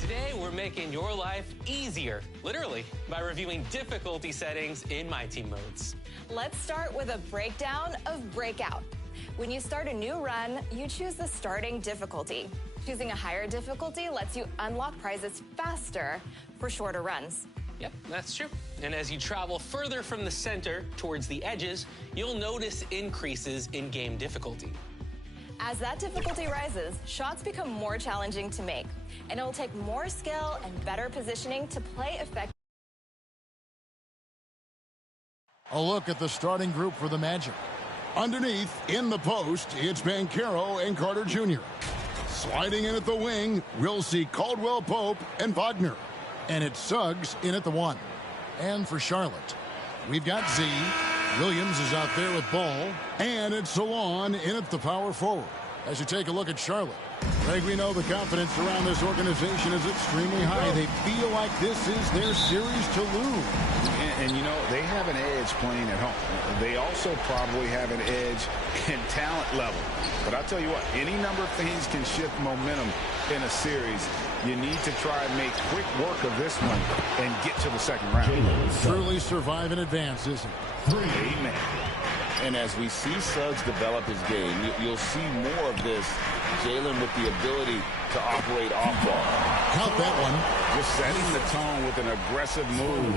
Today, we're making your life easier, literally, by reviewing difficulty settings in My Team modes. Let's start with a breakdown of Breakout. When you start a new run, you choose the starting difficulty. Choosing a higher difficulty lets you unlock prizes faster for shorter runs. Yep, that's true. And as you travel further from the center towards the edges, you'll notice increases in game difficulty. As that difficulty rises, shots become more challenging to make, and it'll take more skill and better positioning to play effectively. A look at the starting group for the Magic. Underneath, in the post, it's Banchero and Carter Jr. Sliding in at the wing, we'll see Caldwell Pope and Wagner. And it's Suggs in at the 1. And for Charlotte, we've got Z. Williams is out there with ball. And it's Salon in at the power forward. As you take a look at Charlotte, Greg, we know the confidence around this organization is extremely high. They feel like this is their series to lose. And you know, they have an edge playing at home. They also probably have an edge in talent level. But I'll tell you what, any number of things can shift momentum in a series. You need to try and make quick work of this one and get to the second round. Truly survive in advance, isn't it? Amen. And as we see Suggs develop his game, you'll see more of this. Jalen with the ability to operate off ball. Count that one. Just setting the tone with an aggressive move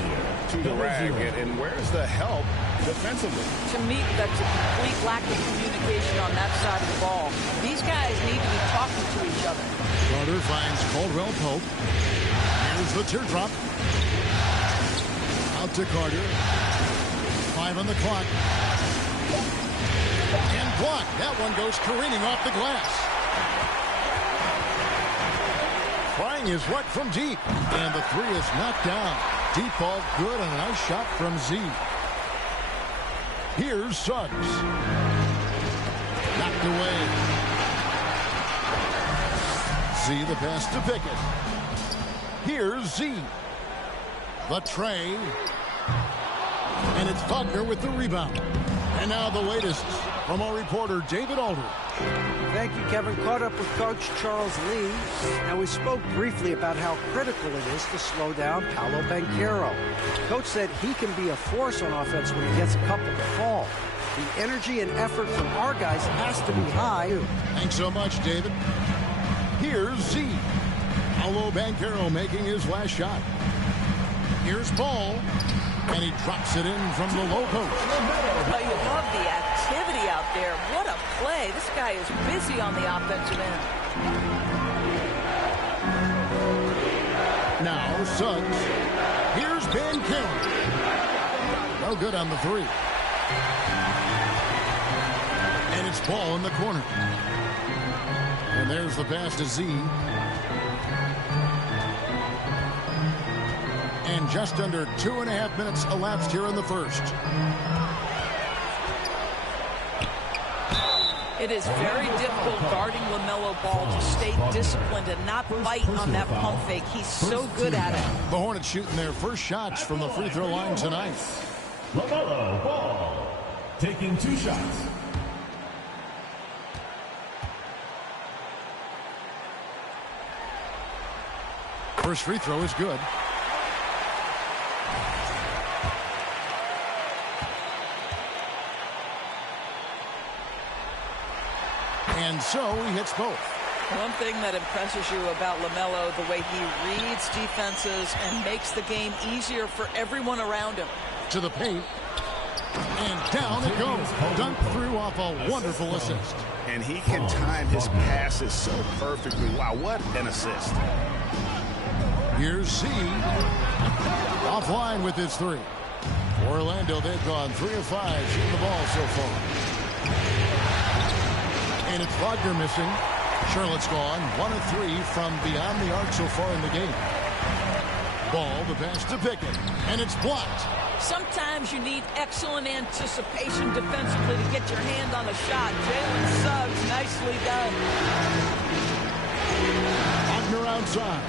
to the rag. And where's the help defensively? To me, that's a complete lack of communication on that side of the ball. These guys need to be talking to each other. Carter finds Caldwell Pope. Here's the teardrop. Out to Carter. 5 on the clock. And blocked. That one goes careening off the glass. Trying his luck from deep. And the 3 is knocked down. Deep ball good and a nice shot from Z. Here's Suggs. Knocked away. Z the pass to Pickett. Here's Z. The tray. And it's Wagner with the rebound. And now the latest from our reporter, David Aldridge. Thank you, Kevin. Caught up with Coach Charles Lee. Now, we spoke briefly about how critical it is to slow down Paolo Banchero. Coach said he can be a force on offense when he gets a couple to fall. The energy and effort from our guys has to be high. Thanks so much, David. Here's Z. Paolo Banchero making his last shot. Here's Ball. And he drops it in from the low post. Oh, you love the activity out there. What a play. This guy is busy on the offensive end. Now Suggs. Here's Banchero. No good on the 3. And it's Ball in the corner. And there's the pass to Z. And just under 2.5 minutes elapsed here in the first. It is very difficult guarding LaMelo Ball to stay disciplined and not bite on that pump fake. He's so good at it. The Hornets shooting their first shots from the free throw line tonight. LaMelo Ball taking 2 shots. First free throw is good. And so he hits both. One thing that impresses you about LaMelo, the way he reads defenses and makes the game easier for everyone around him. To the paint. And down it goes. Dunked through off a wonderful assist. And he can time his passes so perfectly. Wow, what an assist. Here's Z. Offline with his 3. For Orlando, they've gone 3 of 5 shooting the ball so far. And it's Wagner missing. Charlotte's gone 1 of 3 from beyond the arc so far in the game. Ball, the pass to Pickett, and it's blocked. Sometimes you need excellent anticipation defensively to get your hand on a shot. Jalen Suggs, nicely done. Wagner outside.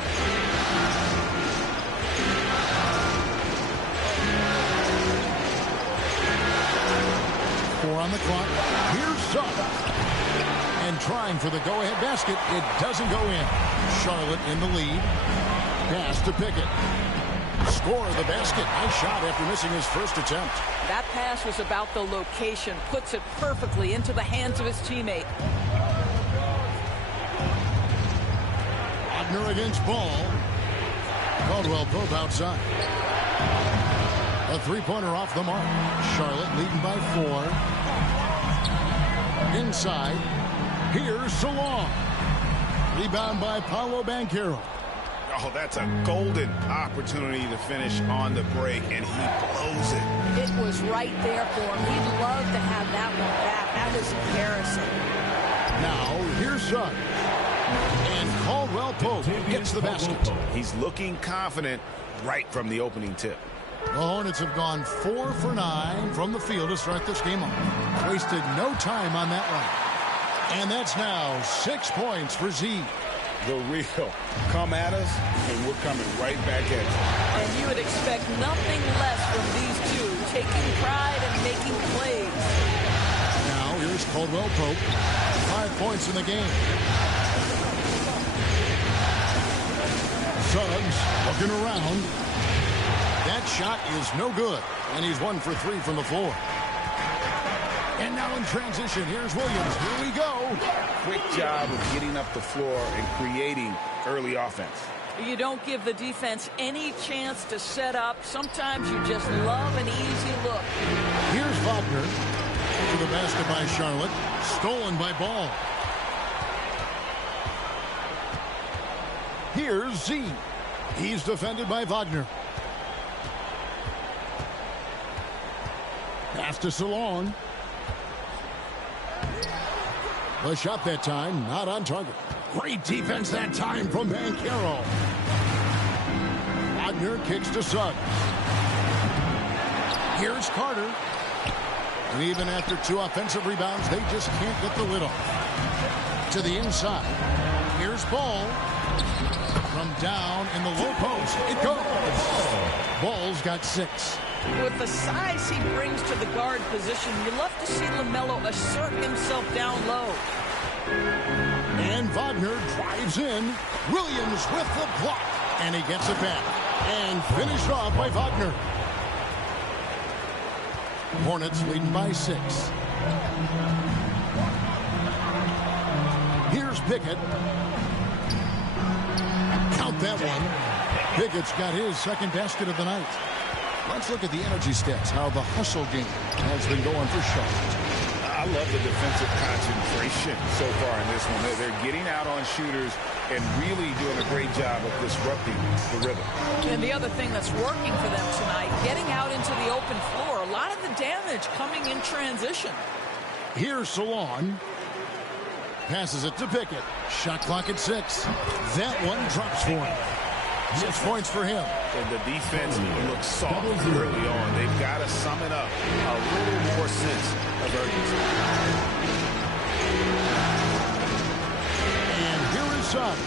Four on the clock. Here's Suggs. And trying for the go-ahead basket. It doesn't go in. Charlotte in the lead. Pass to Pickett. Score the basket. Nice shot after missing his first attempt. That pass was about the location. Puts it perfectly into the hands of his teammate. Wagner against Ball. Caldwell Pope outside. A three-pointer off the mark. Charlotte leading by 4. Inside. Here's Salon. Rebound by Paolo Banchero. Oh, that's a golden opportunity to finish on the break, and he blows it. It was right there for him. He'd love to have that one back. That was embarrassing. Now, here's Suggs. And Caldwell Pope gets the basket. He's looking confident right from the opening tip. The Hornets have gone 4 for 9 from the field to start this game off. Wasted no time on that run. And that's now 6 points for Z. The real come at us, and we're coming right back at you. And you would expect nothing less from these two, taking pride and making plays. Now here's Caldwell Pope. 5 points in the game. Suggs looking around. That shot is no good, and he's 1 for 3 from the floor. And now in transition, here's Williams. Here we go. Quick job of getting up the floor and creating early offense. You don't give the defense any chance to set up. Sometimes you just love an easy look. Here's Wagner to the basket by Charlotte. Stolen by Ball. Here's Z. He's defended by Wagner. Pass to Salon. The shot that time, not on target. Great defense that time from Banchero. Wagner kicks to Suggs. Here's Carter. And even after 2 offensive rebounds, they just can't get the lid off. To the inside. Here's Ball. From down in the low post, it goes. Ball's got 6. With the size he brings to the guard position, you love to see LaMelo assert himself down low. And Wagner drives in. Williams with the block. And he gets it back. And finished off by Wagner. Hornets leading by 6. Here's Pickett. Count that one. Pickett's got his second basket of the night. Let's look at the energy stats, how the hustle game has been going for Charlotte. I love the defensive concentration so far in this one. They're getting out on shooters and really doing a great job of disrupting the rhythm. And the other thing that's working for them tonight, getting out into the open floor. A lot of the damage coming in transition. Here's Salon. Passes it to Pickett. Shot clock at 6. That one drops for him. 6 points for him. And the defense looks soft early on. They've got to sum it up. A little more sense of urgency. And here is Suggs.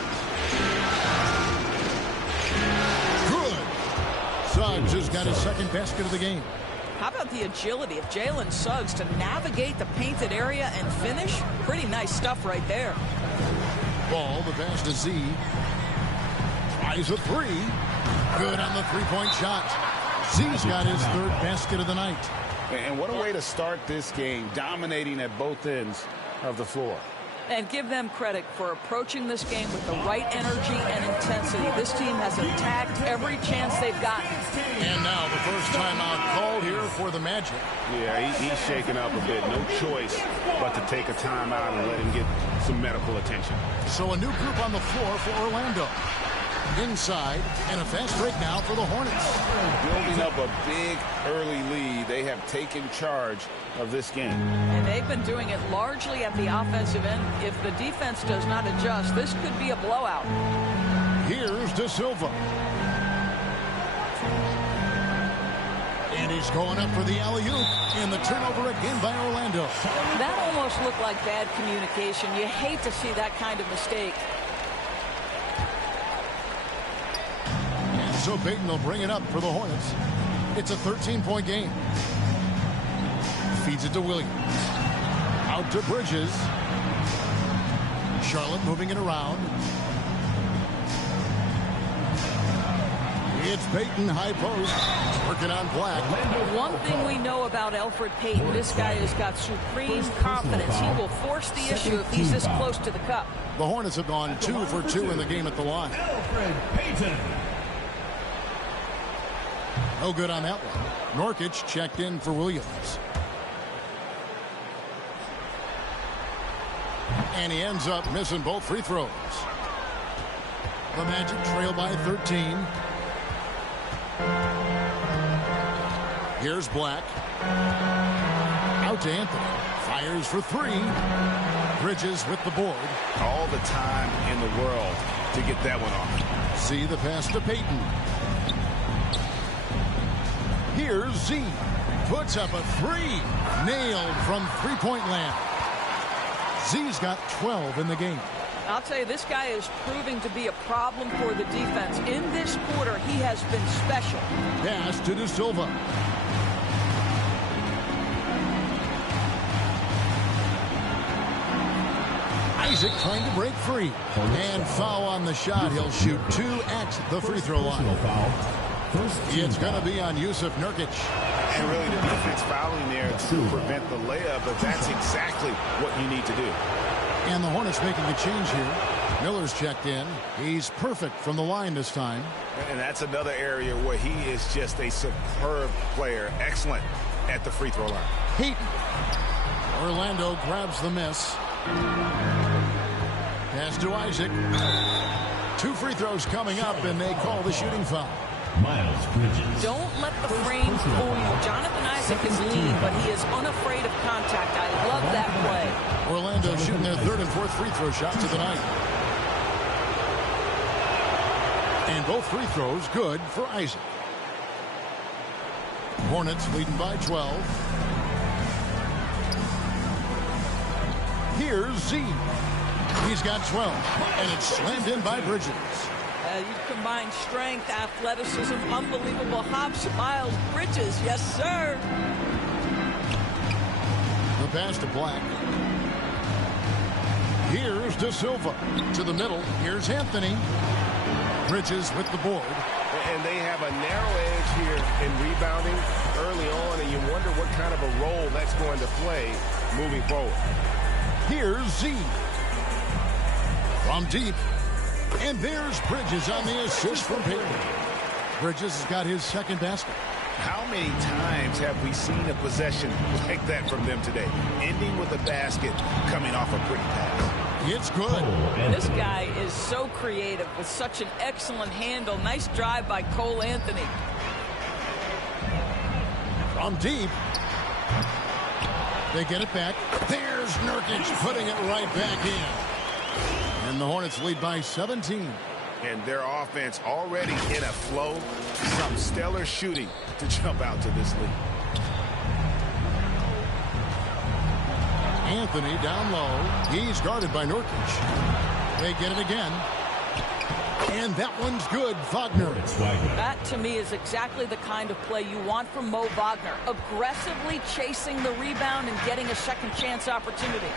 Good. Suggs has got his second basket of the game. How about the agility of Jalen Suggs to navigate the painted area and finish? Pretty nice stuff right there. Ball, the pass to Z. Tries a 3. Good on the three-point shot. Z's got his third basket of the night. And what a way to start this game, dominating at both ends of the floor. And give them credit for approaching this game with the right energy and intensity. This team has attacked every chance they've gotten. And now the first timeout called here for the Magic. Yeah, he's shaking up a bit. No choice but to take a timeout and let him get some medical attention. So a new group on the floor for Orlando. Inside, and a fast break now for the Hornets. Building up a big early lead. They have taken charge of this game. And they've been doing it largely at the offensive end. If the defense does not adjust, this could be a blowout. Here's De Silva. He's going up for the alley-oop, and the turnover again by Orlando. That almost looked like bad communication. You hate to see that kind of mistake. So Payton will bring it up for the Hornets. It's a 13-point game. Feeds it to Williams. Out to Bridges. Charlotte moving it around. It's Payton, high post, working on Black. One thing we know about Elfrid Payton, this guy has got supreme confidence. He will force the issue if he's this close to the cup. The Hornets have gone 2 for 2 in the game at the line. Elfrid Payton. No good on that one. Nurkic checked in for Williams. And he ends up missing both free throws. The Magic trail by 13. Here's Black. Out to Anthony. Fires for 3. Bridges with the board. All the time in the world to get that one off. See the pass to Payton. Here's Z. Puts up a 3. Nailed from three-point land. Z's got 12 in the game. I'll tell you, this guy is proving to be a problem for the defense. In this quarter, he has been special. Pass to De Silva. Isaac trying to break free. And foul on the shot. He'll shoot 2 at the free throw line. It's going to be on Yusuf Nurkic. And really the defense fouling there to prevent the layup, but that's exactly what you need to do. And the Hornets making a change here. Miller's checked in. He's perfect from the line this time. And that's another area where he is just a superb player. Excellent at the free throw line. Payton. Orlando grabs the miss. Pass to Isaac. 2 free throws coming up, and they call the shooting foul. Miles Bridges. Don't let the frame fool you. Jonathan Isaac is lean, but he is unafraid of contact. I love that play. Orlando shooting their 3rd and 4th free throw shots of the night. And both free throws good for Isaac. Hornets leading by 12. Here's Z. He's got 12. And it's slammed in by Bridges. You combine strength, athleticism, unbelievable hops. Miles Bridges, yes, sir. The pass to Black. Here's De Silva to the middle. Here's Anthony. Bridges with the board. And they have a narrow edge here in rebounding early on, and you wonder what kind of a role that's going to play moving forward. Here's Z. From deep. And there's Bridges on the assist from Payton. Bridges has got his 2nd basket. How many times have we seen a possession like that from them today? Ending with a basket, coming off a pretty pass. It's good. This guy is so creative with such an excellent handle. Nice drive by Cole Anthony. From deep. They get it back. There's Nurkic putting it right back in. And the Hornets lead by 17. And their offense already in a flow. Some stellar shooting to jump out to this lead. Anthony down low. He's guarded by Nurkic. They get it again. And that one's good. Wagner. That, to me, is exactly the kind of play you want from Mo Wagner. Aggressively chasing the rebound and getting a second chance opportunity.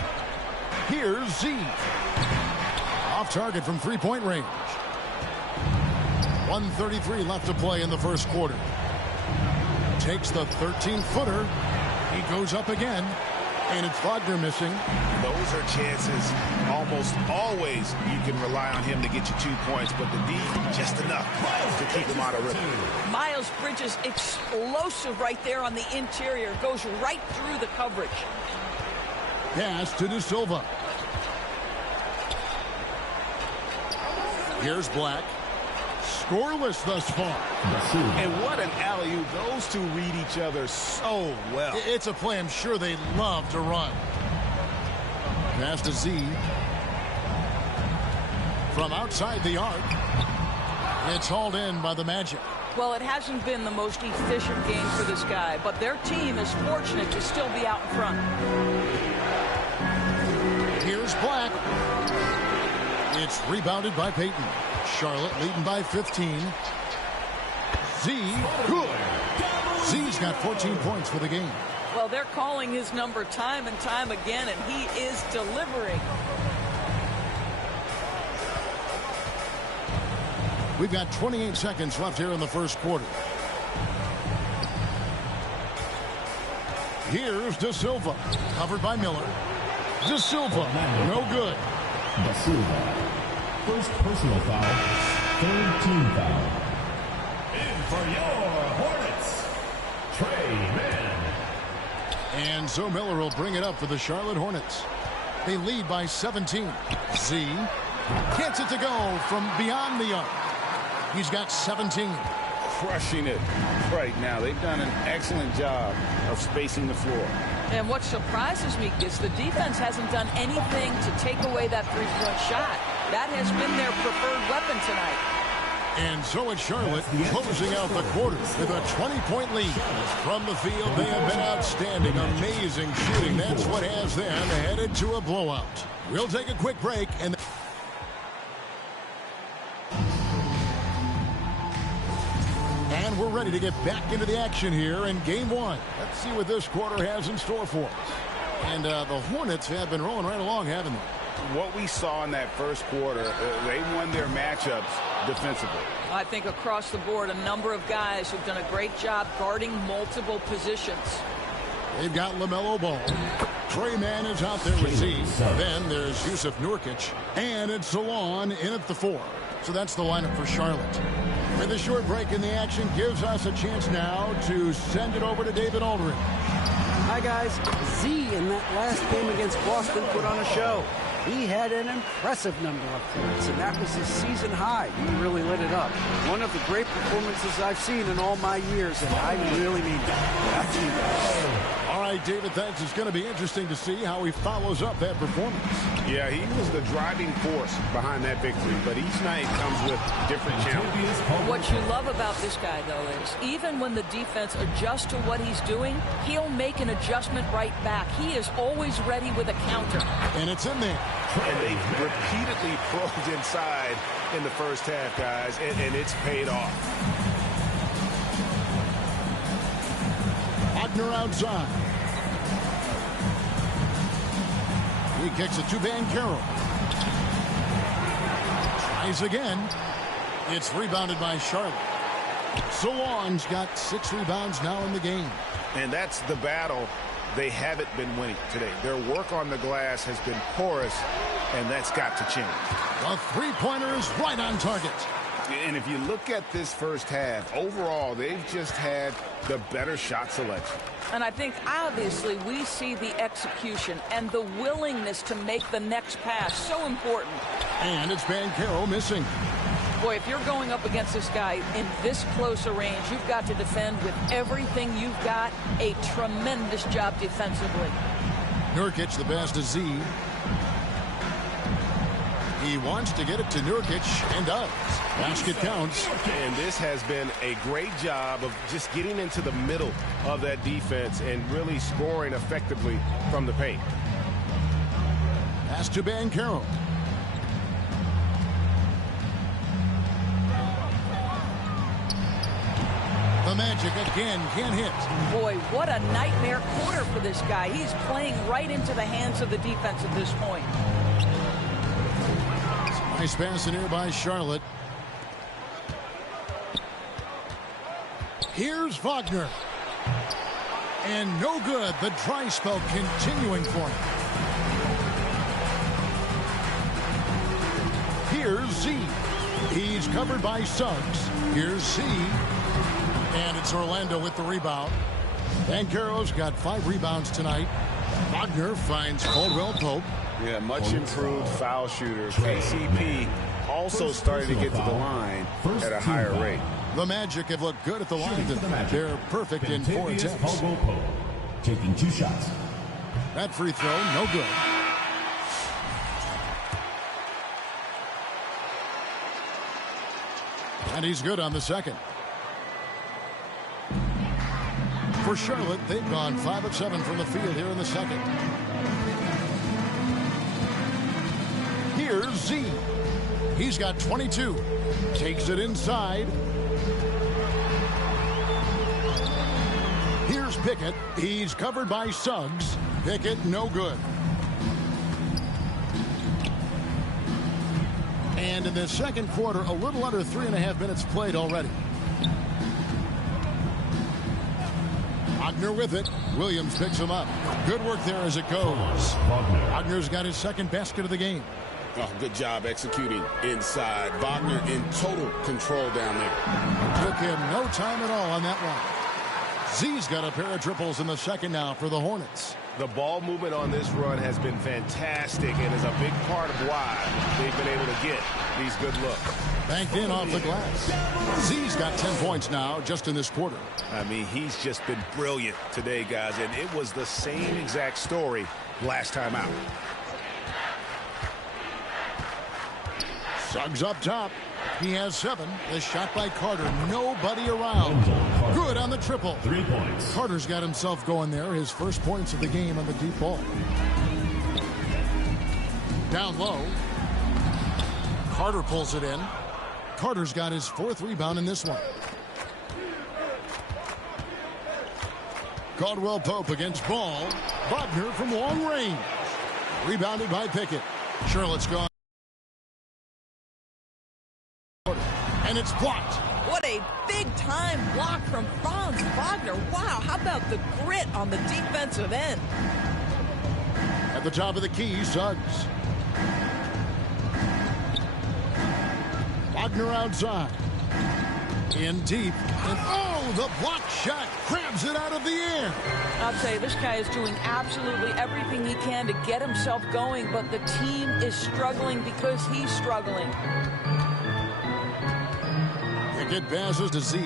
Here's Z. Off target from three-point range. 1:33 left to play in the first quarter. Takes the 13-footer. He goes up again. And it's Wagner missing. Those are chances almost always you can rely on him to get you 2 points, but the D, just enough to keep him out of rhythm. Miles Bridges, explosive right there on the interior. Goes right through the coverage. Pass to De Silva. Here's Black. Scoreless thus far. And what an alley-oop. Those two read each other so well. It's a play I'm sure they love to run. Pass to Z. From outside the arc. It's hauled in by the Magic. Well, it hasn't been the most efficient game for this guy, but their team is fortunate to still be out in front. Here's Black. It's rebounded by Payton. Charlotte leading by 15. Z, good. Z's got 14 points for the game. Well, they're calling his number time and time again, and he is delivering. We've got 28 seconds left here in the first quarter. Here's De Silva, covered by Miller. De Silva, no good. De Silva. First personal foul. Third team foul. In for your Hornets, Trey Mann. And so Miller will bring it up for the Charlotte Hornets. They lead by 17. Z gets it to go from beyond the arc. He's got 17. Crushing it right now. They've done an excellent job of spacing the floor. And what surprises me is the defense hasn't done anything to take away that three-point shot. That has been their preferred weapon tonight. And so it's Charlotte closing out the quarter with a 20-point lead. From the field, they have been outstanding. Amazing shooting. That's what has them headed to a blowout. We'll take a quick break and... And we're ready to get back into the action here in game one. Let's see what this quarter has in store for us. And the Hornets have been rolling right along, haven't they? What we saw in that first quarter, they won their matchups defensively. I think across the board, a number of guys who've done a great job guarding multiple positions. They've got LaMelo Ball. Trey Mann is out there with Z. Then there's Yusuf Nurkic. And it's Salon in at the 4. So that's the lineup for Charlotte. With a short break in the action gives us a chance now to send it over to David Aldridge. Hi, guys. Z in that last game against Boston put on a show. He had an impressive number of points, and that was his season high. He really lit it up. One of the great performances I've seen in all my years, and I really mean that. Back to you guys. All right, David, thanks. It's going to be interesting to see how he follows up that performance. Yeah, he was the driving force behind that victory, but each night comes with different challenges. What you love about this guy, though, is even when the defense adjusts to what he's doing, he'll make an adjustment right back. He is always ready with a counter. And it's in there. And they repeatedly probed inside in the first half, guys, and it's paid off. Wagner outside. He kicks it to Banchero. Tries again. It's rebounded by Charlotte. Salon's got 6 rebounds now in the game. And that's the battle they haven't been winning today. Their work on the glass has been porous, and that's got to change. The three-pointer is right on target. And if you look at this first half, overall, they've just had the better shot selection. And I think, obviously, we see the execution and the willingness to make the next pass so important. And it's Banchero missing. Boy, if you're going up against this guy in this close a range, you've got to defend with everything you've got. A tremendous job defensively. Nurkic, the pass to Z. He wants to get it to Nurkic and does. Basket counts. And this has been a great job of just getting into the middle of that defense and really scoring effectively from the paint. Pass to Banchero. The Magic again can't hit. Boy, what a nightmare quarter for this guy. He's playing right into the hands of the defense at this point. Nice pass in here by Charlotte. Here's Wagner. And no good. The dry spell continuing for him. Here's Z. He's covered by Suggs. Here's Z. And it's Orlando with the rebound. Banchero's got 5 rebounds tonight. Wagner finds Caldwell Pope. Yeah, much improved foul shooter. KCP also started to get to the line at a higher rate. The Magic have looked good at the line. They're perfect in 4 attempts. Taking 2 shots. That free throw, no good. And he's good on the second. For Charlotte, they've gone 5 of 7 from the field here in the second. Here's Z. He's got 22. Takes it inside. Here's Pickett. He's covered by Suggs. Pickett, no good. And in the second quarter, a little under 3.5 minutes played already. Wagner with it. Williams picks him up. Good work there as it goes. Wagner's got his second basket of the game. Oh, good job executing inside. Wagner in total control down there. Took him no time at all on that one. Z's got a pair of triples in the second now for the Hornets. The ball movement on this run has been fantastic and is a big part of why they've been able to get these good looks. Banked in off the glass. Z's got 10 points now just in this quarter. I mean, he's just been brilliant today, guys, and it was the same exact story last time out. Suggs up top. He has 7. The shot by Carter. Nobody around. Good on the triple. 3 points. Carter's got himself going there. His first points of the game on the deep ball. Down low. Carter pulls it in. Carter's got his 4th rebound in this one. Caldwell Pope against Ball. Wagner from long range. Rebounded by Pickett. Charlotte's gone. And it's blocked. What a big-time block from Franz Wagner. Wow, how about the grit on the defensive end? At the top of the key, Suggs. Wagner outside. In deep. And oh, the block shot grabs it out of the air. I'll tell you, this guy is doing absolutely everything he can to get himself going, but the team is struggling because he's struggling. Pickett passes to Z.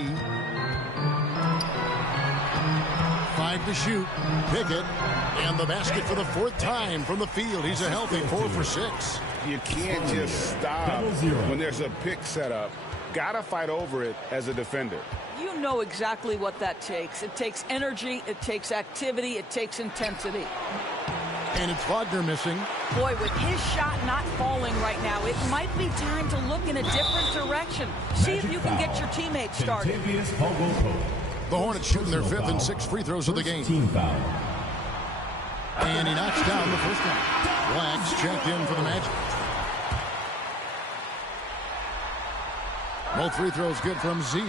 5 to shoot. Pickett. And the basket for the 4th time from the field. He's a healthy 4 for 6. You can't just stop when there's a pick set up. Gotta fight over it as a defender. You know exactly what that takes. It takes energy, it takes activity, it takes intensity. And it's Wagner missing. Boy, with his shot not falling right now, it might be time to look in a different direction. See if you can get your teammates started. The Hornets shooting their 5th and 6th free throws of the game. Team foul. And he knocks down the first one. Blacks checked in for the Magic. Both free throws good from Z.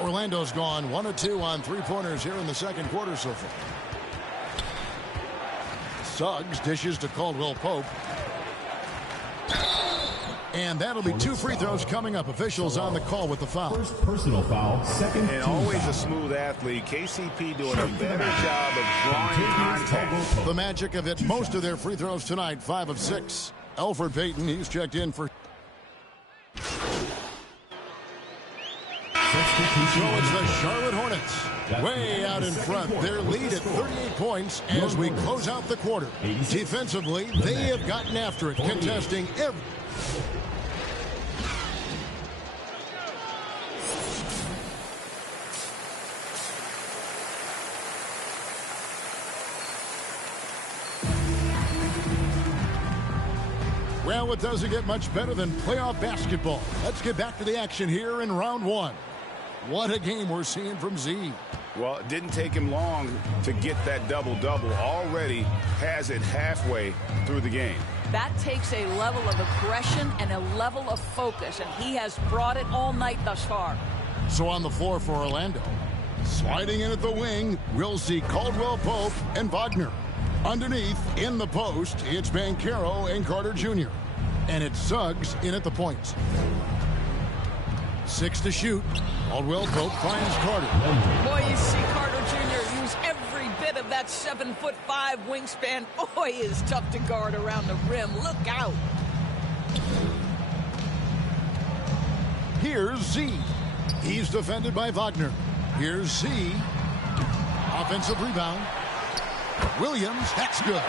Orlando's gone 1 of 2 on 3-pointers here in the second quarter so far. Suggs dishes to Caldwell Pope. And that'll be 2 free throws coming up. Officials on the call with the foul. First personal foul, second And team always foul. a smooth athlete. KCP doing a better job of drawing contact. The Magic have hit most of their free throws tonight, 5 of 6. Elfrid Payton, he's checked in for. So it's the Charlotte Hornets way out in front. Their lead at 38 points as we close out the quarter. Defensively, they have gotten after it, contesting every. Well, it doesn't get much better than playoff basketball. Let's get back to the action here in round 1. What a game we're seeing from Z. Well, it didn't take him long to get that double-double. Already has it halfway through the game. That takes a level of aggression and a level of focus, and he has brought it all night thus far. So on the floor for Orlando. Sliding in at the wing, we'll see Caldwell Pope and Wagner. Underneath, in the post, it's Banchero and Carter Jr. And it's Suggs in at the points. 6 to shoot. Caldwell Pope finds Carter. Boy, you see Carter Jr. use every bit of that 7'5" wingspan. Boy, he is tough to guard around the rim. Look out. Here's Z. He's defended by Wagner. Here's Z. Offensive rebound. Williams, that's good.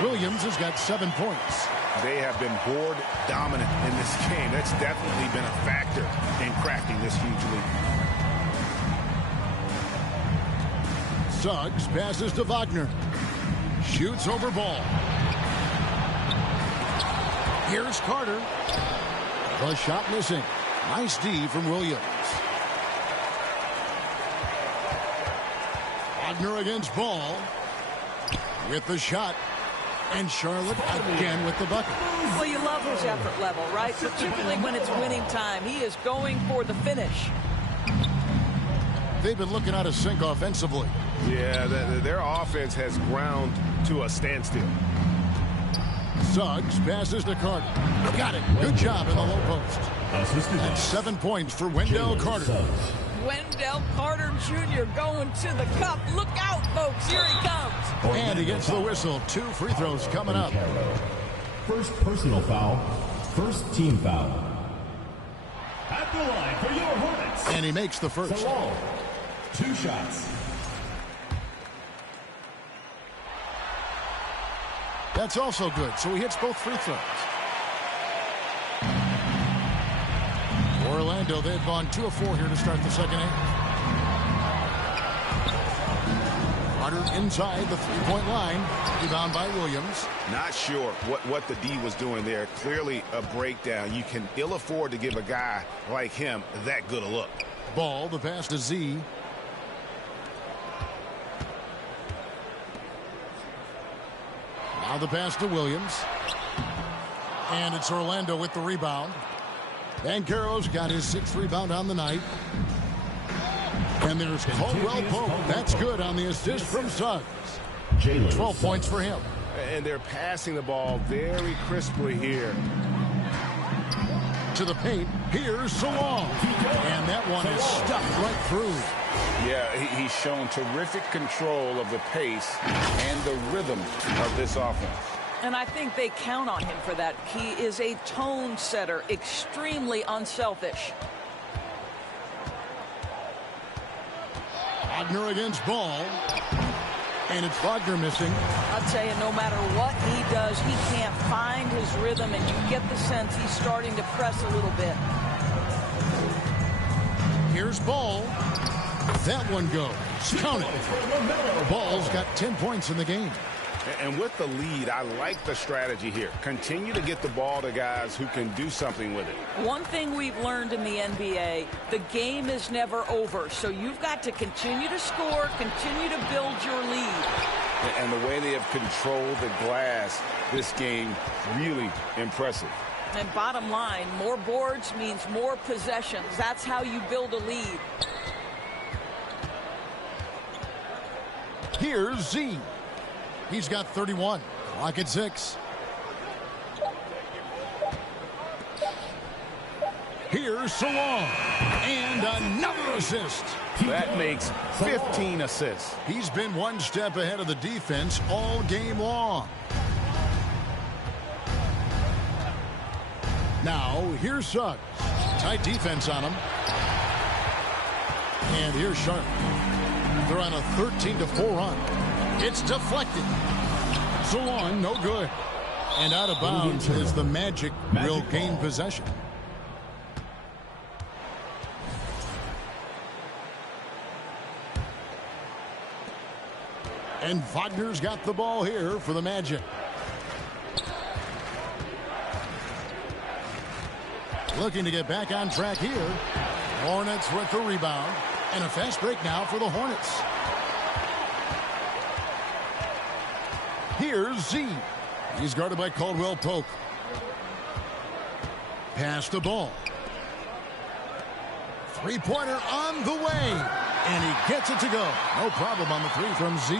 Williams has got 7 points. They have been board dominant in this game. That's definitely been a factor in cracking this huge lead. Suggs passes to Wagner. Shoots over ball. Here's Carter. The shot missing. Nice D from Williams. Wagner against Ball. With the shot. And Charlotte again with the bucket. Well, you love his effort level, right? Particularly when it's winning time. He is going for the finish. They've been looking out of sync offensively. Yeah, their offense has ground to a standstill. Suggs passes to Carter. Got it. Good job in the low post. And 7 points for Wendell Carter. Wendell Carter Jr. going to the cup. Look out, folks. Here he comes. And he gets the whistle. 2 free throws coming up. First personal foul. First team foul. At the line for your Hornets. And he makes the first. Salon. 2 shots. That's also good. So he hits both free throws. Orlando, they've gone 2 of 4 here to start the second half. Carter inside the three-point line. Rebound by Williams. Not sure what the D was doing there. Clearly a breakdown. You can ill afford to give a guy like him that good a look. Ball, the pass to Z. Now the pass to Williams. And it's Orlando with the rebound. Banchero's got his 6th rebound on the night. And there's Caldwell Pope. That's good on the assist from Suggs. 12 points for him. And they're passing the ball very crisply here. To the paint. Here's Salon. And that one is stuffed right through. Yeah, he's shown terrific control of the pace and the rhythm of this offense. And I think they count on him for that. He is a tone setter, extremely unselfish. Wagner against Ball. And it's Wagner missing. I'll tell you, no matter what he does, he can't find his rhythm, and you get the sense he's starting to press a little bit. Here's Ball. That one goes. Count it. Ball's got 10 points in the game. And with the lead, I like the strategy here. Continue to get the ball to guys who can do something with it. One thing we've learned in the NBA, the game is never over. So you've got to continue to score, continue to build your lead. And the way they have controlled the glass this game, really impressive. And bottom line, more boards means more possessions. That's how you build a lead. Here's Z. He's got 31. Clock at 6. Here's Salon. And another assist. That makes 15 assists. He's been one step ahead of the defense all game long. Now, here's Suggs. Tight defense on him. And here's Sharp. They're on a 13-4 run. It's deflected. Salon, no good. And out of bounds is the Magic will gain possession. And Wagner's got the ball here for the Magic. Looking to get back on track here. Hornets with the rebound. And a fast break now for the Hornets. Here's Z. He's guarded by Caldwell Pope. Pass the ball. Three-pointer on the way. And he gets it to go. No problem on the 3 from Z.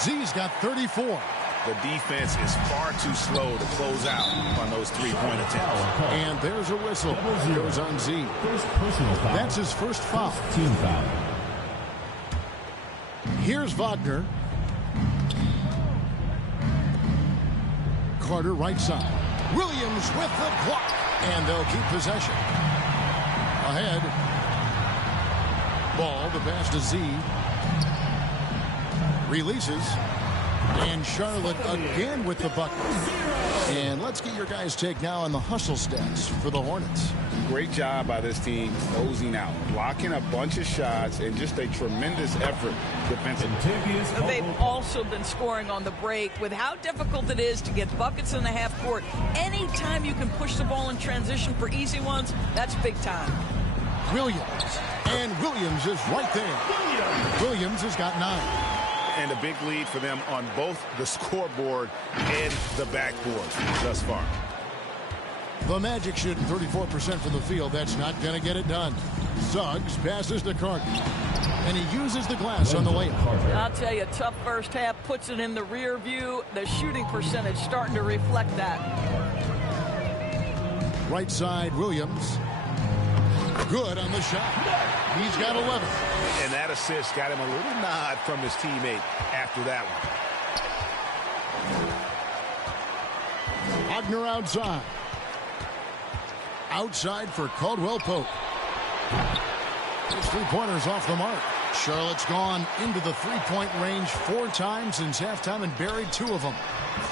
Z's got 34. The defense is far too slow to close out on those 3-point attempts. And there's a whistle. Goes on Z. First personal foul. That's his first foul. Team foul. Here's Wagner. Carter right side. Williams with the block. And they'll keep possession. Ahead. Ball, the pass to Z. Releases. And Charlotte again with the bucket. And let's get your guys' take now on the hustle stats for the Hornets. Great job by this team closing out, blocking a bunch of shots, and just a tremendous effort defensively. They've also been scoring on the break. With how difficult it is to get buckets in the half court, anytime you can push the ball in transition for easy ones, that's big time. Williams. And Williams is right there. Williams has got 9. And a big lead for them on both the scoreboard and the backboard thus far. The Magic shooting 34% from the field. That's not going to get it done. Suggs passes to Carter. And he uses the glass on the layup. I'll tell you, tough first half, puts it in the rear view. The shooting percentage starting to reflect that. Right side, Williams. Good on the shot. He's got 11. And that assist got him a little nod from his teammate after that one. Wagner outside. Outside for Caldwell Pope. His three-pointers off the mark. Charlotte's gone into the three-point range 4 times since halftime and buried 2 of them.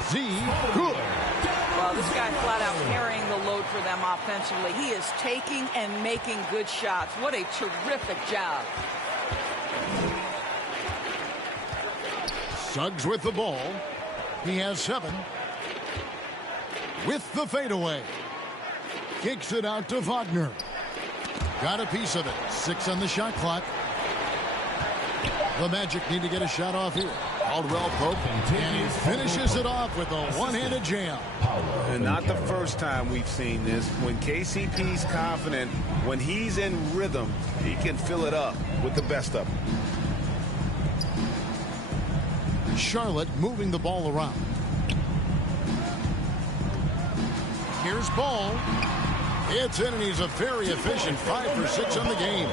Z, good. Well, this guy flat out carrying the load for them offensively. He is taking and making good shots. What a terrific job. Suggs with the ball. He has 7. With the fadeaway. Kicks it out to Wagner. Got a piece of it. 6 on the shot clock. The Magic need to get a shot off here. Caldwell Pope, and he finishes it off with a one-handed jam. And not the first time we've seen this. When KCP's confident, when he's in rhythm, he can fill it up with the best of them. Charlotte moving the ball around. Here's Ball. It's in, and he's a very efficient 5 for 6 on the game.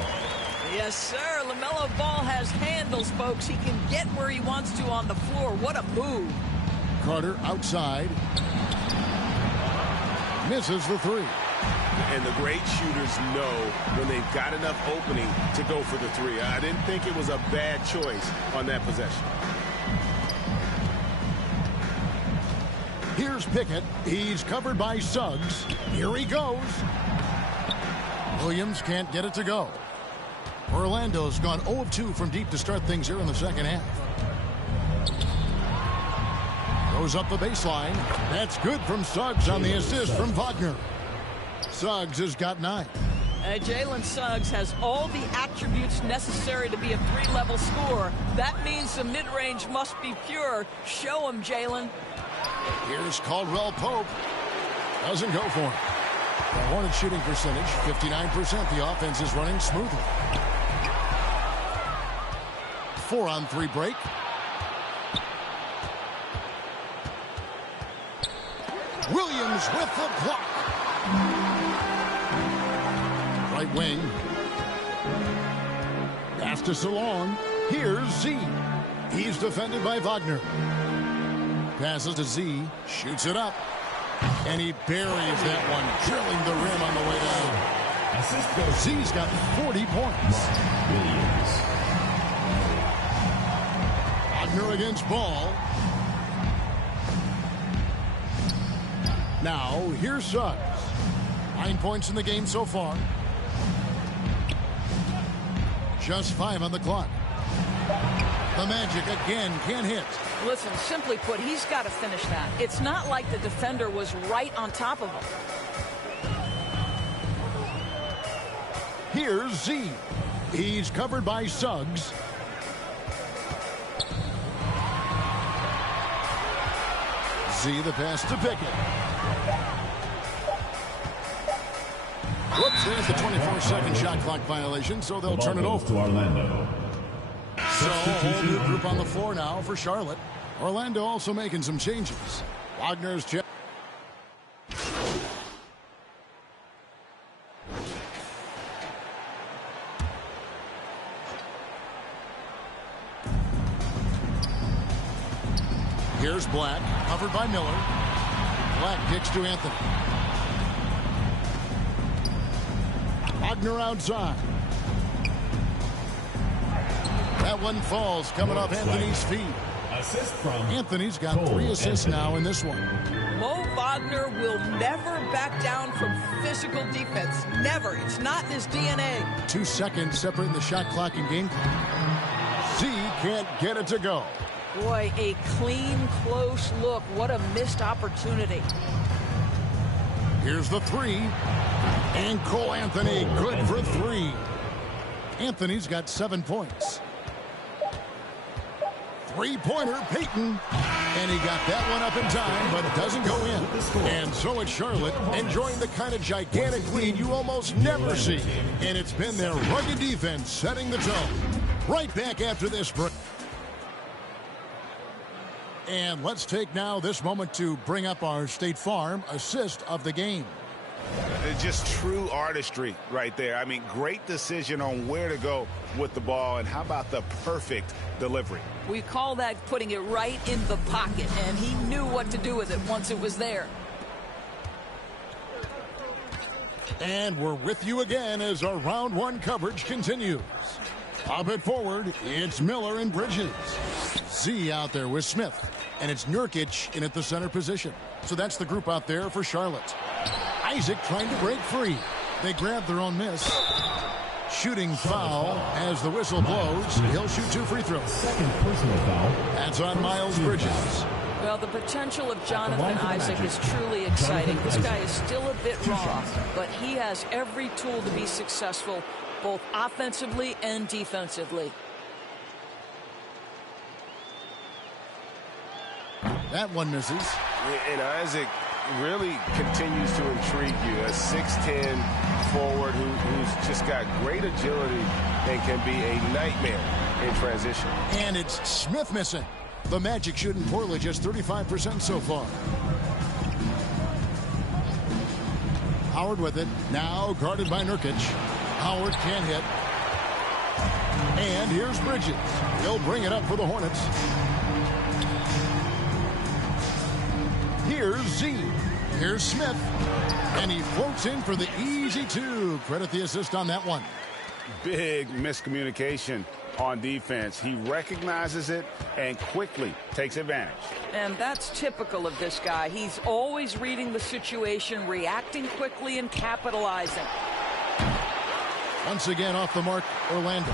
Yes, sir. LaMelo Ball has handles, folks. He can get where he wants to on the floor. What a move. Carter outside. Misses the 3. And the great shooters know when they've got enough opening to go for the 3. I didn't think it was a bad choice on that possession. Here's Pickett. He's covered by Suggs. Here he goes. Williams can't get it to go. Orlando's gone 0 of 2 from deep to start things here in the second half. Goes up the baseline. That's good from Suggs on the assist from Wagner. Suggs has got 9. Jalen Suggs has all the attributes necessary to be a 3-level scorer. That means the mid-range must be pure. Show him, Jalen. Here's Caldwell Pope. Doesn't go for him. The Hornets shooting percentage, 59%. The offense is running smoothly. 4-on-3 break. Williams with the block. Right wing. Pass to Salon. Here's Z. He's defended by Wagner. Passes to Z. Shoots it up. And he buries that one, drilling the rim on the way down. Z's got 40 points. Wagner against Ball. Now, here's Suggs. 9 points in the game so far. Just 5 on the clock. The Magic again can't hit. Listen, simply put, he's got to finish that. It's not like the defender was right on top of him. Here's Z. He's covered by Suggs. Z, the pass to Pickett. Whoops, there's the 24-second shot clock violation, so they'll turn it over. To Orlando. So a whole new group on the floor now for Charlotte. Orlando also making some changes. Wagner's check. Here's Black, covered by Miller. Black kicks to Anthony. Wagner outside. That one falls, coming off Anthony's feet. assist from Anthony's got 3 assists now in this one. Mo Wagner will never back down from physical defense. Never. It's not in his DNA. 2 seconds separating the shot clock and game clock. Z can't get it to go. Boy, a clean, close look. What a missed opportunity. Here's the 3. And Cole Anthony, good for 3. Anthony's got 7 points. 3-pointer, Peyton. And he got that one up in time, but doesn't go in. And so it's Charlotte, enjoying the kind of gigantic lead you almost never see. And it's been their rugged defense setting the tone. Right back after this break. And let's take now this moment to bring up our State Farm assist of the game. It's just true artistry right there. I mean, great decision on where to go with the ball, and how about the perfect delivery? We call that putting it right in the pocket, and he knew what to do with it once it was there. And we're with you again as our round 1 coverage continues. Up and forward, it's Miller and Bridges. Z out there with Smith. And it's Nurkic in at the center position. So that's the group out there for Charlotte. Isaac trying to break free. They grab their own miss. Shooting foul as the whistle blows. He'll shoot 2 free throws. Second personal foul. That's on Miles Bridges. Well, the potential of Jonathan Isaac is truly exciting. This guy is still a bit raw, but he has every tool to be successful, both offensively and defensively. That one misses. And Isaac really continues to intrigue you. A 6'10 forward who's just got great agility and can be a nightmare in transition. And it's Smith missing. The Magic shooting poorly, just 35% so far. Howard with it. Now guarded by Nurkic. Howard can't hit. And here's Bridges. He'll bring it up for the Hornets. Here's Z. Here's Smith. And he floats in for the easy 2. Credit the assist on that one. Big miscommunication on defense. He recognizes it and quickly takes advantage. And that's typical of this guy. He's always reading the situation, reacting quickly, and capitalizing. Once again off the mark, Orlando.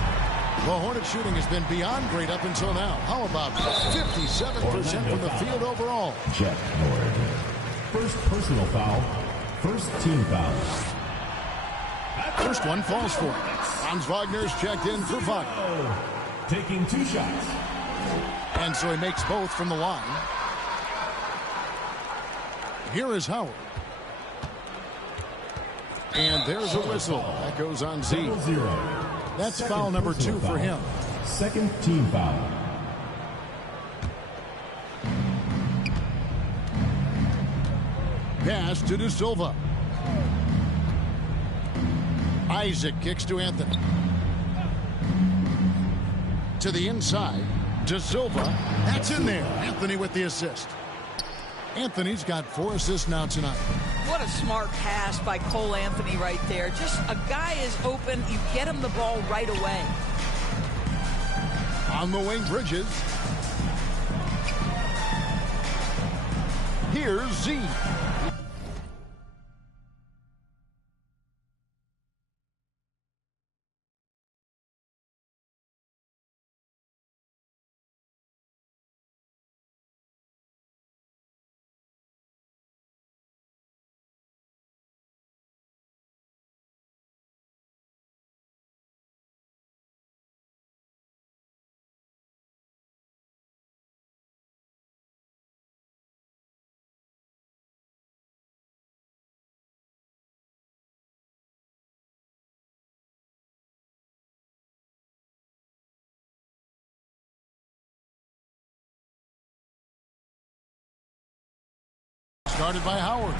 The Hornet shooting has been beyond great up until now. How about 57% from the field overall? Jeff Hornet. First personal foul. First team foul. First one falls for it. Franz Wagner's checked in for Wagner. Taking 2 shots. And so he makes both from the line. Here is Howard. And there's a whistle. That goes on Z. 0-0. That's Second foul number 2 foul. for him. Second team foul. Pass to De Silva. Isaac kicks to Anthony. To the inside. De Silva. That's in there. Anthony with the assist. Anthony's got 4 assists now tonight. What a smart pass by Cole Anthony right there. Just a guy is open. You get him the ball right away. On the wing, Bridges. Here's Z. Started by Howard.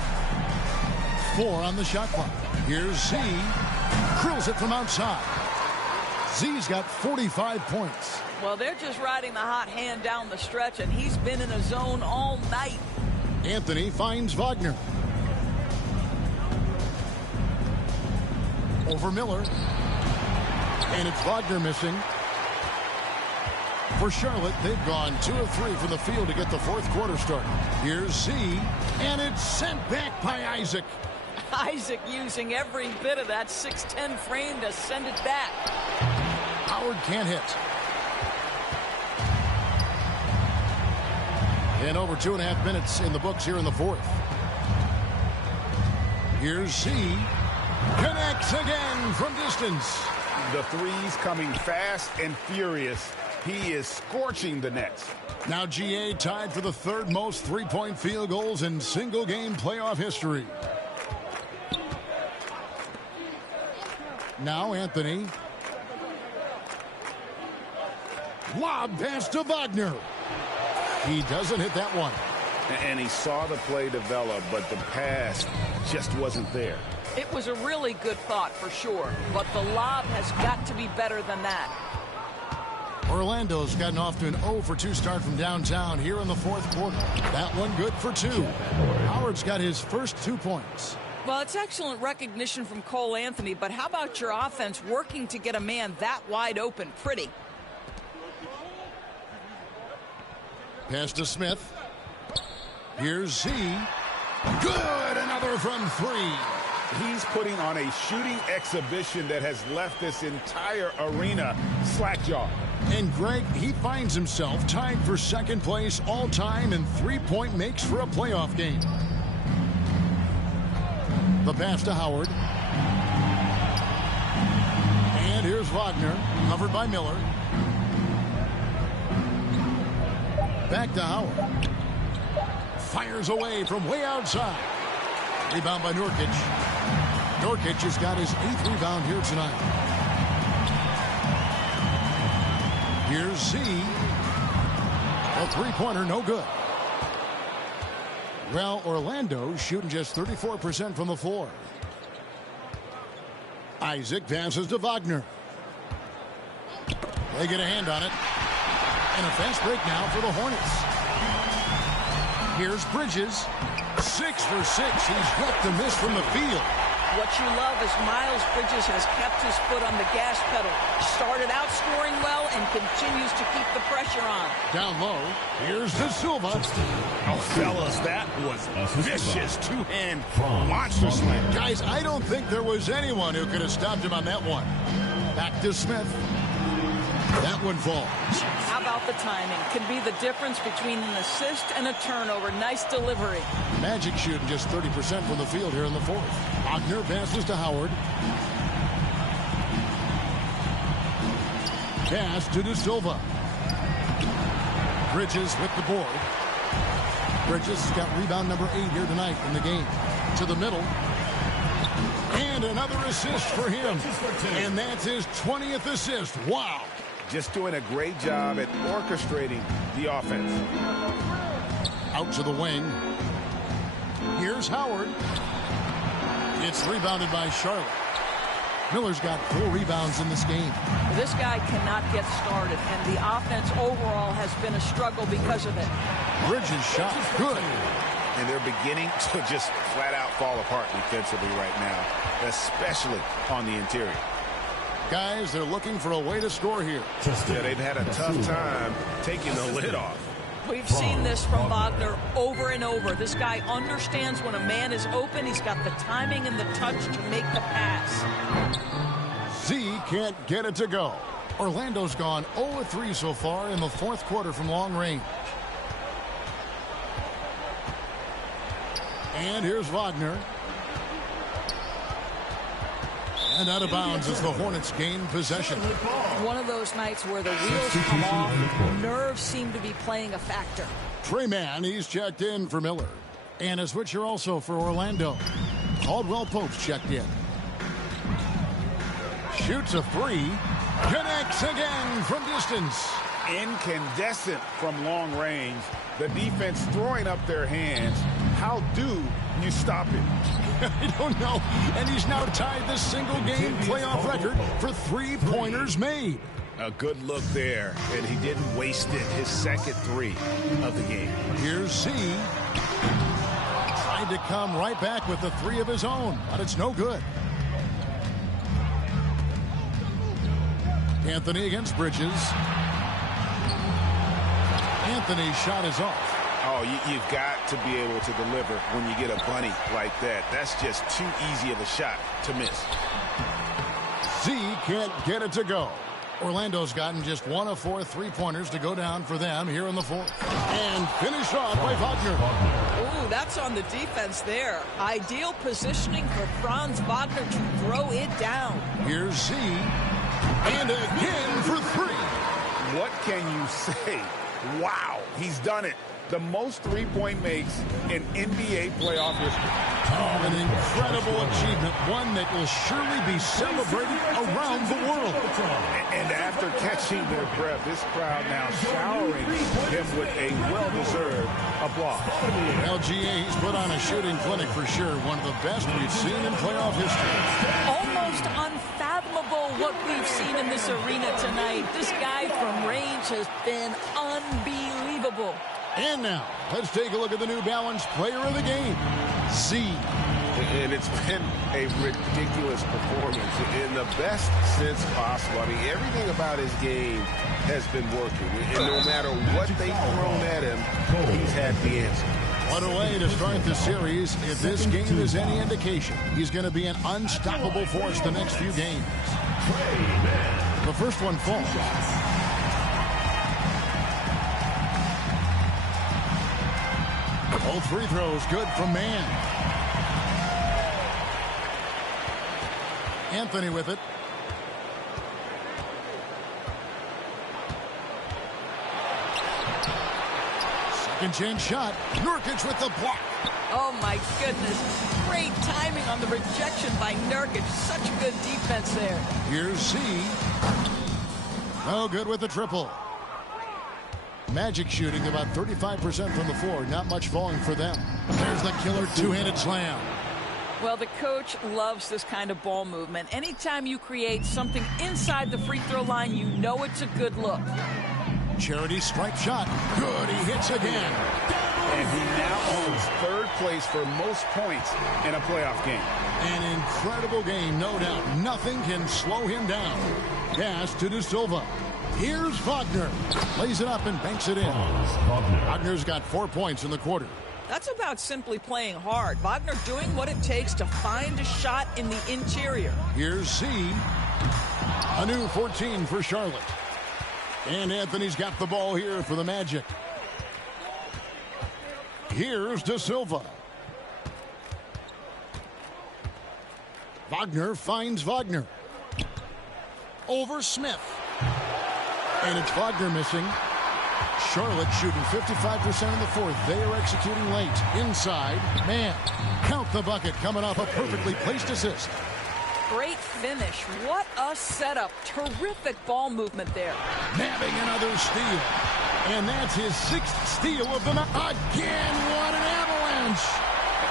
4 on the shot clock. Here's Z. Drills it from outside. Z's got 45 points. Well, they're just riding the hot hand down the stretch, and he's been in a zone all night. Anthony finds Wagner. Over Miller. And it's Wagner missing. For Charlotte, they've gone 2 of 3 from the field to get the fourth quarter started. Here's Z, and it's sent back by Isaac. Isaac using every bit of that 6'10" frame to send it back. Howard can't hit. And over 2.5 minutes in the books here in the fourth. Here's Z. Connects again from distance. The threes coming fast and furious. He is scorching the nets. Now GA tied for the third most three-point field goals in single-game playoff history. Now Anthony. Lob pass to Wagner. He doesn't hit that one. And he saw the play develop, but the pass just wasn't there. It was a really good thought for sure, but the lob has got to be better than that. Orlando's gotten off to an 0 for 2 start from downtown here in the fourth quarter. That one good for 2. Howard's got his first 2 points. Well, it's excellent recognition from Cole Anthony, but how about your offense working to get a man that wide open? Pretty. Pass to Smith. Here's Z. Good! Another from 3. He's putting on a shooting exhibition that has left this entire arena slack-jawed. And Greg, he finds himself tied for second place all-time in three-point makes for a playoff game. The pass to Howard. And here's Wagner, covered by Miller. Back to Howard. Fires away from way outside. Rebound by Nurkic. Nurkic has got his 8th rebound here tonight. Here's Z. A three-pointer, no good. Well, Orlando shooting just 34% from the floor. Isaac passes to Wagner. They get a hand on it. And a fast break now for the Hornets. Here's Bridges. 6 for 6. He's yet to miss from the field. What you love is Miles Bridges has kept his foot on the gas pedal. Started out scoring well and continues to keep the pressure on. Down low, here's De Silva. Oh, fellas, that was vicious two-hand monster slam. Guys, I don't think there was anyone who could have stopped him on that one. Back to Smith. That one falls. How about the timing? Can be the difference between an assist and a turnover. Nice delivery. Magic shooting just 30% from the field here in the fourth. Wagner passes to Howard. Pass to De Silva. Bridges with the board. Bridges has got rebound number 8 here tonight in the game. To the middle. And another assist for him. And that's his 20th assist. Wow. Just doing a great job at orchestrating the offense. Out to the wing. Here's Howard. It's rebounded by Charlotte. Miller's got 4 rebounds in this game. This guy cannot get started, and the offense overall has been a struggle because of it. Bridges shot good. And they're beginning to just flat out fall apart defensively right now, especially on the interior. Guys, they're looking for a way to score here. Yeah, they've had a tough time taking the lid off. We've seen this from Wagner over and over. This guy understands when a man is open. He's got the timing and the touch to make the pass. Z can't get it to go. Orlando's gone 0-3 so far in the fourth quarter from long range. And here's Wagner. And out of bounds as the Hornets gain possession. One of those nights where the wheels come off, nerves seem to be playing a factor. Trey Mann, he's checked in for Miller. And a switcher also for Orlando. Caldwell Pope's checked in. Shoots a 3. Connects again from distance. Incandescent from long range. The defense throwing up their hands. How do you stop it? I don't know. And he's now tied the single-game playoff record for 3-pointers made. A good look there, and he didn't waste it. His second 3 of the game. Here's Z. Tried to come right back with the 3 of his own, but it's no good. Anthony against Bridges. Anthony's shot is off. Oh, you've got to be able to deliver when you get a bunny like that. That's just too easy of a shot to miss. Z can't get it to go. Orlando's gotten just 1 of 4 3-pointers to go down for them here in the fourth. And finished off by Wagner. Ooh, that's on the defense there. Ideal positioning for Franz Wagner to throw it down. Here's Z. And again for 3. What can you say? Wow, he's done it. The most three-point makes in NBA playoff history. Oh, an incredible achievement, one that will surely be celebrated around the world. And after catching their breath, this crowd now showering him with a well-deserved applause. LGA, he's put on a shooting clinic for sure, one of the best we've seen in playoff history. Almost unfathomable what we've seen in this arena tonight. This guy from range has been unbelievable. And now, let's take a look at the New Balance player of the game, Z. And it's been a ridiculous performance in the best sense possible. I mean, everything about his game has been working. And no matter what they've thrown at him, he's had the answer. What a way to start the series. If this game is any indication, he's going to be an unstoppable force the next few games. The first one falls. Both free throws good from Mann. Anthony with it. Second chance shot. Nurkic with the block. Oh, my goodness. Great timing on the rejection by Nurkic. Such good defense there. Here's Z. No good with the triple. Magic shooting about 35% from the floor. Not much falling for them. There's the killer two-handed slam. Well, the coach loves this kind of ball movement. Anytime you create something inside the free throw line, you know it's a good look. Charity stripe shot. Good. He hits again. And he now owns third place for most points in a playoff game. An incredible game, no doubt. Nothing can slow him down. Pass to De Silva. Here's Wagner. Lays it up and banks it in. Wagner's got 4 points in the quarter. That's about simply playing hard. Wagner doing what it takes to find a shot in the interior. Here's Z. A new 14 for Charlotte. And Anthony's got the ball here for the Magic. Here's De Silva. Wagner finds Wagner. Over Smith. And it's Wagner missing. Charlotte shooting 55% in the fourth. They are executing late. Inside. Man, count the bucket coming off a perfectly placed assist. Great finish. What a setup. Terrific ball movement there. Nabbing another steal. And that's his 6th steal of the night. Again, what an avalanche.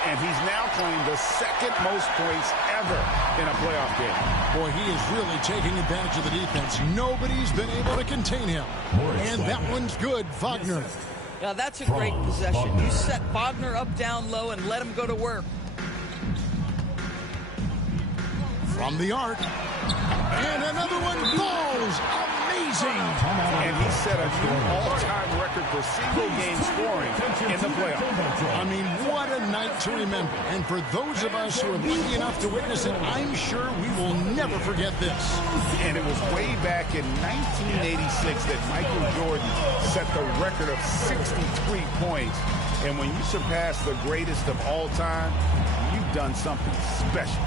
And he's now claimed the 2nd most points ever in a playoff game. Boy, he is really taking advantage of the defense. Nobody's been able to contain him. And that one's good, Wagner. Now, that's a great possession. You set Wagner up down low and let him go to work. From the arc. And another one falls. Amazing. And he set a new all-time record for single-game scoring in the playoffs. I mean, what a night to remember. And for those of us who are lucky enough to witness it, I'm sure we will never forget this. And it was way back in 1986 that Michael Jordan set the record of 63 points. And when you surpass the greatest of all time, you've done something special.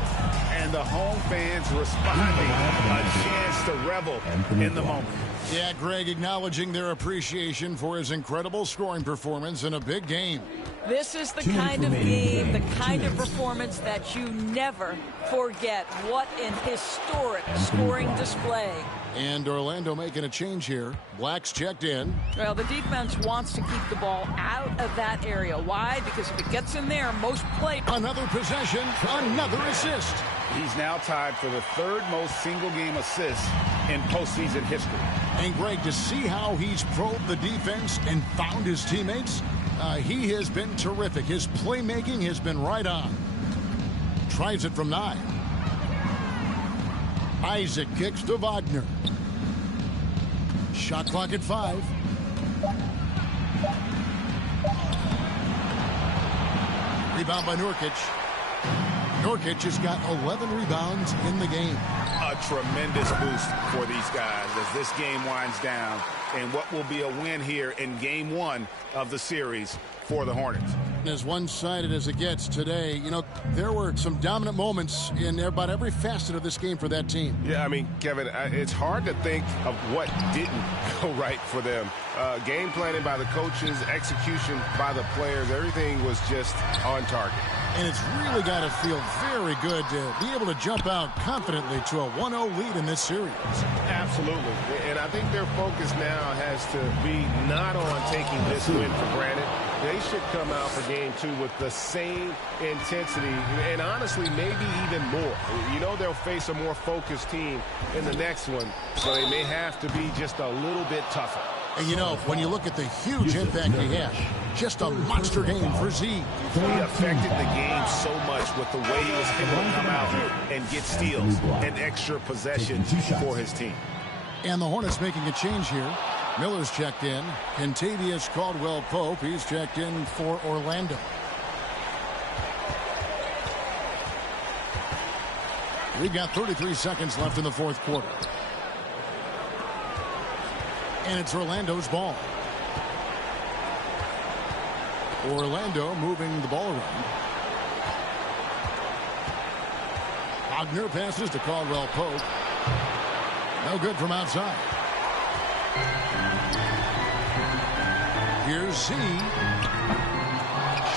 And the home fans responding, a chance to revel in the moment. Yeah, Greg acknowledging their appreciation for his incredible scoring performance in a big game. This is the kind of game, the kind of performance that you never forget. What an historic scoring display. And Orlando making a change here. Black's checked in. Well, the defense wants to keep the ball out of that area. Why? Because if it gets in there, most play. Another possession, another assist. He's now tied for the 3rd most single-game assists in postseason history. And Greg, to see how he's probed the defense and found his teammates, he has been terrific. His playmaking has been right on. Tries it from 9. Isaac kicks to Wagner. Shot clock at 5. Rebound by Nurkic. Nurkic has got 11 rebounds in the game. A tremendous boost for these guys as this game winds down and what will be a win here in game 1 of the series for the Hornets. As one-sided as it gets today, you know, there were some dominant moments in about every facet of this game for that team. Yeah, I mean, Kevin, it's hard to think of what didn't go right for them. Game planning by the coaches, execution by the players, everything was just on target. And it's really got to feel very good to be able to jump out confidently to a 1-0 lead in this series. Absolutely. And I think their focus now has to be not on taking this win for granted. They should come out for game 2 with the same intensity and honestly maybe even more. You know they'll face a more focused team in the next one, so they may have to be just a little bit tougher. And you know, when you look at the huge impact he had, just a monster game for Z. He affected the game so much with the way he was able to come out and get steals and extra possessions for his team. And the Hornets making a change here. Miller's checked in. Kentavious Caldwell-Pope, he's checked in for Orlando. We've got 33 seconds left in the fourth quarter. And it's Orlando's ball. Orlando moving the ball around. Wagner passes to Caldwell-Pope. No good from outside. Here's Z.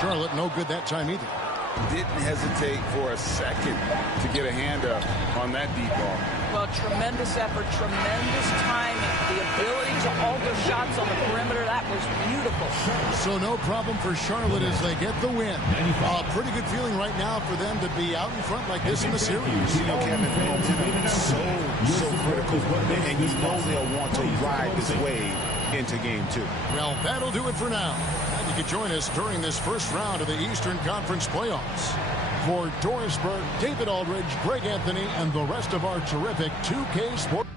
Charlotte, no good that time either. Didn't hesitate for a second to get a hand up on that deep ball. Well, tremendous effort, tremendous timing, the ability to alter shots on the perimeter. That was beautiful. So no problem for Charlotte as they get the win. A pretty good feeling right now for them to be out in front like this in the series. You know, Kevin, momentum is so critical, and you know they'll want to ride this wave into game 2. Well, that'll do it for now. And you can join us during this first round of the Eastern Conference playoffs. For Doris Burke, David Aldridge, Greg Anthony, and the rest of our terrific 2K Sports.